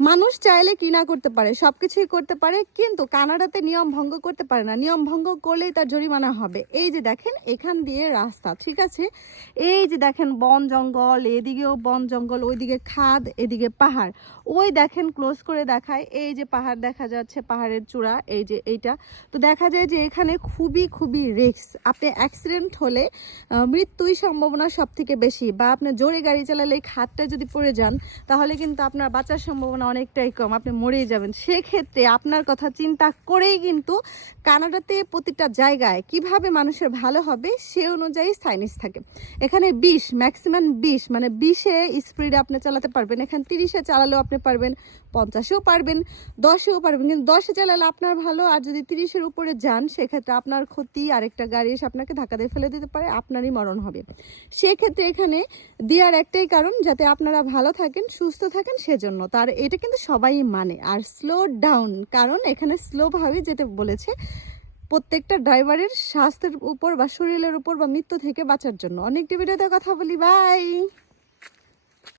মানুষ চাইলে কি না করতে পারে সব কিছুই করতে পারে, কিন্তু কানাডাতে নিয়ম ভঙ্গ করতে পারে না। নিয়ম ভঙ্গ করলেই তার জরিমানা হবে। এই যে দেখেন, এখান দিয়ে রাস্তা, ঠিক আছে? এই যে দেখেন, বন জঙ্গল, এদিকেও বন জঙ্গল, ওইদিকে খাদ, এদিকে পাহাড়। ওই দেখেন ক্লোজ করে দেখায়, এই যে পাহাড় দেখা যাচ্ছে, পাহাড়ের চূড়া, এই যে এইটা। তো দেখা যায় যে এখানে খুবই খুবই রিস্ক আপনি অ্যাক্সিডেন্ট হলে মৃত্যুই সম্ভাবনা সব থেকে বেশি। বা আপনি জোরে গাড়ি চালালে এই খাতটা যদি পড়ে যান, তাহলে কিন্তু আপনার বাঁচার সম্ভাবনা অনেকটাই কম, আপনি মরেই যাবেন। সেক্ষেত্রে আপনার কথা চিন্তা করেই কিন্তু কানাডাতে প্রতিটা জায়গায় কীভাবে মানুষের ভালো হবে সে অনুযায়ী সাইনিস থাকে। এখানে বিশ ম্যাক্সিমাম বিশ মানে বিশে স্পিডে আপনি চালাতে পারবেন। এখানে তিরিশে চালালেও আপনি পারবেন, পঞ্চাশেও পারবেন, দশেও পারবেন। কিন্তু দশে চালালে আপনার ভালো, আর যদি তিরিশের উপরে যান, সেক্ষেত্রে আপনার ক্ষতি, আরেকটা গাড়ি এসে আপনাকে ধাক্কা দিয়ে ফেলে দিতে পারে, আপনারই মরণ হবে। সেক্ষেত্রে এখানে দেওয়ার একটাই কারণ, যাতে আপনারা ভালো থাকেন, সুস্থ থাকেন, সেজন্য। তার এটা কিন্তু সবাই মানে। আর স্লো ডাউন কারণ এখানে স্লোভাবে যেতে বলেছে, প্রত্যেকটা ড্রাইভারের স্বাস্থ্যের উপর বা শরীরের উপর বা মৃত্যু থেকে বাঁচার জন্য। অনেকটি ভিডিওতে কথা বলি বাই